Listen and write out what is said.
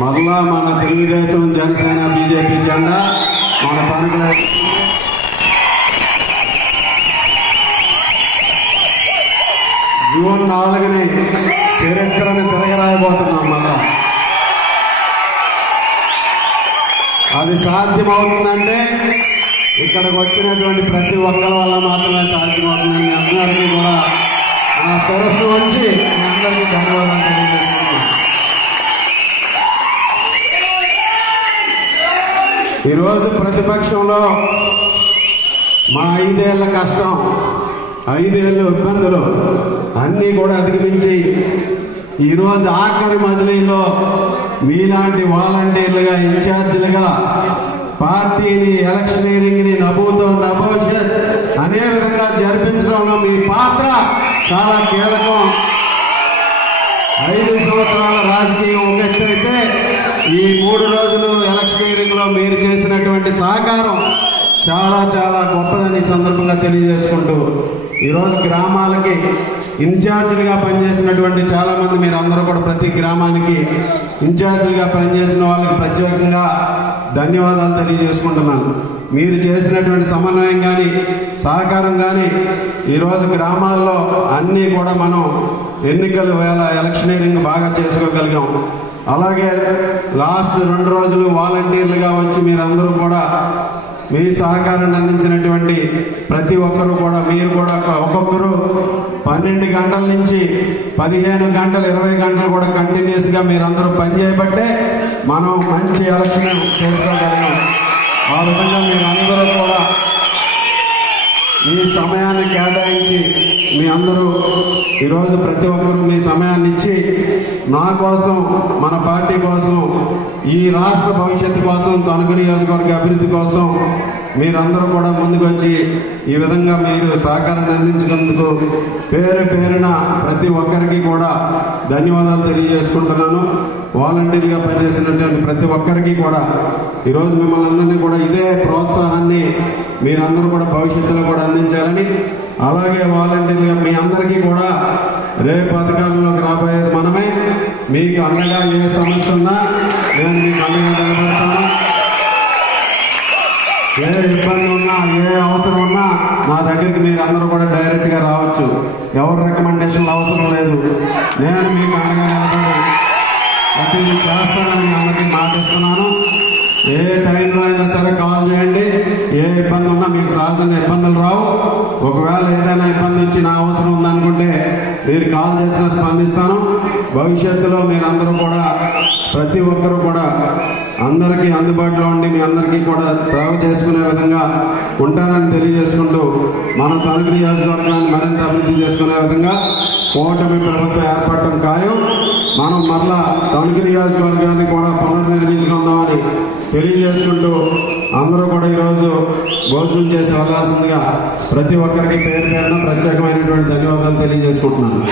మరలా మన తెలుగుదేశం జనసేన బీజేపీ జెండా మన పనుల జూన్ 4ని చరిత్రను తిరగరాయబోతున్నాం. మళ్ళా అది సాధ్యమవుతుందంటే ఇక్కడికి వచ్చినటువంటి ప్రతి ఒక్కరి వల్ల మాత్రమే సాధ్యమవుతుంది. మీ అందరికీ కూడా ఆ సరస్సు వచ్చి మీ అందరికీ ధన్యవాదాలు తెలియజేస్తున్నాను. ఈరోజు ప్రతిపక్షంలో మా 5 ఏళ్ల కష్టం, 5 ఏళ్ళు ఇబ్బందులు అన్నీ కూడా అధిగమించి ఈరోజు ఆఖరి మజిలీలో మీలాంటి వాలంటీర్లుగా, ఇన్ఛార్జీలుగా పార్టీని, ఎలక్షనీరింగ్ని నభూతో నభవిష్యత్ అనే విధంగా జరిపించడంలో మీ పాత్ర చాలా కీలకం. 5 సంవత్సరాల రాజకీయం ఒక ఎత్తు అయితే ఈ 3 రోజులు ఎలక్షనీరింగ్లో మీరు చేసినటువంటి సహకారం చాలా చాలా గొప్పదని సందర్భంగా తెలియజేసుకుంటూ ఈరోజు గ్రామాలకి ఇన్ఛార్జీలుగా పనిచేసినటువంటి చాలామంది మీరు అందరూ కూడా ప్రతి గ్రామానికి ఇన్ఛార్జీలుగా పనిచేసిన వాళ్ళకి ప్రత్యేకంగా ధన్యవాదాలు తెలియజేసుకుంటున్నాను. మీరు చేసినటువంటి సమన్వయం కానీ, సహకారం కానీ ఈరోజు గ్రామాల్లో అన్నీ కూడా మనం ఎన్నికలు వేళ ఎలక్షనీరింగ్ బాగా చేసుకోగలిగాం. అలాగే లాస్ట్ 2 రోజులు వాలంటీర్లుగా వచ్చి మీరందరూ కూడా మీ సహకారాన్ని అందించినటువంటి ప్రతి ఒక్కరూ కూడా, మీరు కూడా ఒక్కొక్కరు 12 గంటల నుంచి 15 గంటలు, 20 గంటలు కూడా కంటిన్యూస్గా మీరందరూ పనిచేయబట్టే మనం మంచి ఎలక్షన్ చేసుకోగలిగాం. ఆ విధంగా మీరందరూ కూడా మీ సమయాన్ని కేటాయించి మీ అందరూ ఈరోజు ప్రతి ఒక్కరూ మీ సమయాన్ని ఇచ్చి నా కోసం, మన పార్టీ కోసం, ఈ రాష్ట్ర భవిష్యత్తు కోసం, తణుకు నియోజకవర్గ అభివృద్ధి కోసం మీరందరూ కూడా ముందుకు వచ్చి ఈ విధంగా మీరు సహకారాన్ని అందించినందుకు పేరు పేరున ప్రతి ఒక్కరికి కూడా ధన్యవాదాలు తెలియజేసుకుంటున్నాను. వాలంటీర్గా పనిచేసినటువంటి ప్రతి ఒక్కరికి కూడా ఈరోజు మిమ్మల్ని అందరినీ కూడా ఇదే ప్రోత్సాహాన్ని మీరందరూ కూడా భవిష్యత్తులో కూడా అందించాలని, అలాగే వాలంటీర్లుగా మీ అందరికీ కూడా రేపు అధికారంలోకి రాబోయేది మనమే. మీకు అండగా ఏ సమస్య ఉన్నా నేను మీకు అండగా నిలబడతాను. ఏ ఇబ్బంది ఉన్నా, ఏ అవసరం ఉన్నా నా దగ్గరికి మీరు అందరూ కూడా డైరెక్ట్గా రావచ్చు. ఎవరి రికమెండేషన్లు అవసరం లేదు. నేను మీకు అండగా నిలబడి ప్రతిదీ చేస్తానని మీ అందరికీ మాటిస్తున్నాను. ఏ టైంలో అయినా సరే కాల్ చేయండి. ఏ ఇబ్బంది ఉన్నా మీకు సహజంగా ఇబ్బందులు రావు. ఒకవేళ ఏదైనా ఇబ్బంది వచ్చి నా అవసరం ఉందనుకుంటే మీరు కాల్ చేసినా స్పందిస్తాను. భవిష్యత్తులో మీరందరూ కూడా ప్రతి ఒక్కరూ కూడా అందరికీ అందుబాటులో ఉండి మీ అందరికీ కూడా సేవ చేసుకునే విధంగా ఉంటానని తెలియజేసుకుంటూ మన తణుకు నియోజకవర్గాన్ని మరింత అభివృద్ధి చేసుకునే విధంగా కూటమి ప్రభుత్వం ఏర్పడటం ఖాయం. మనం మరలా తణుకు నియోజకవర్గాన్ని కూడా పునర్నిర్మించుకుందామని తెలియజేసుకుంటూ అందరూ కూడా ఈరోజు భోజనం చేసి వెళ్ళాల్సిందిగా ప్రతి ఒక్కరికి పేరు పేరున ప్రత్యేకమైనటువంటి ధన్యవాదాలు తెలియజేసుకుంటున్నాను.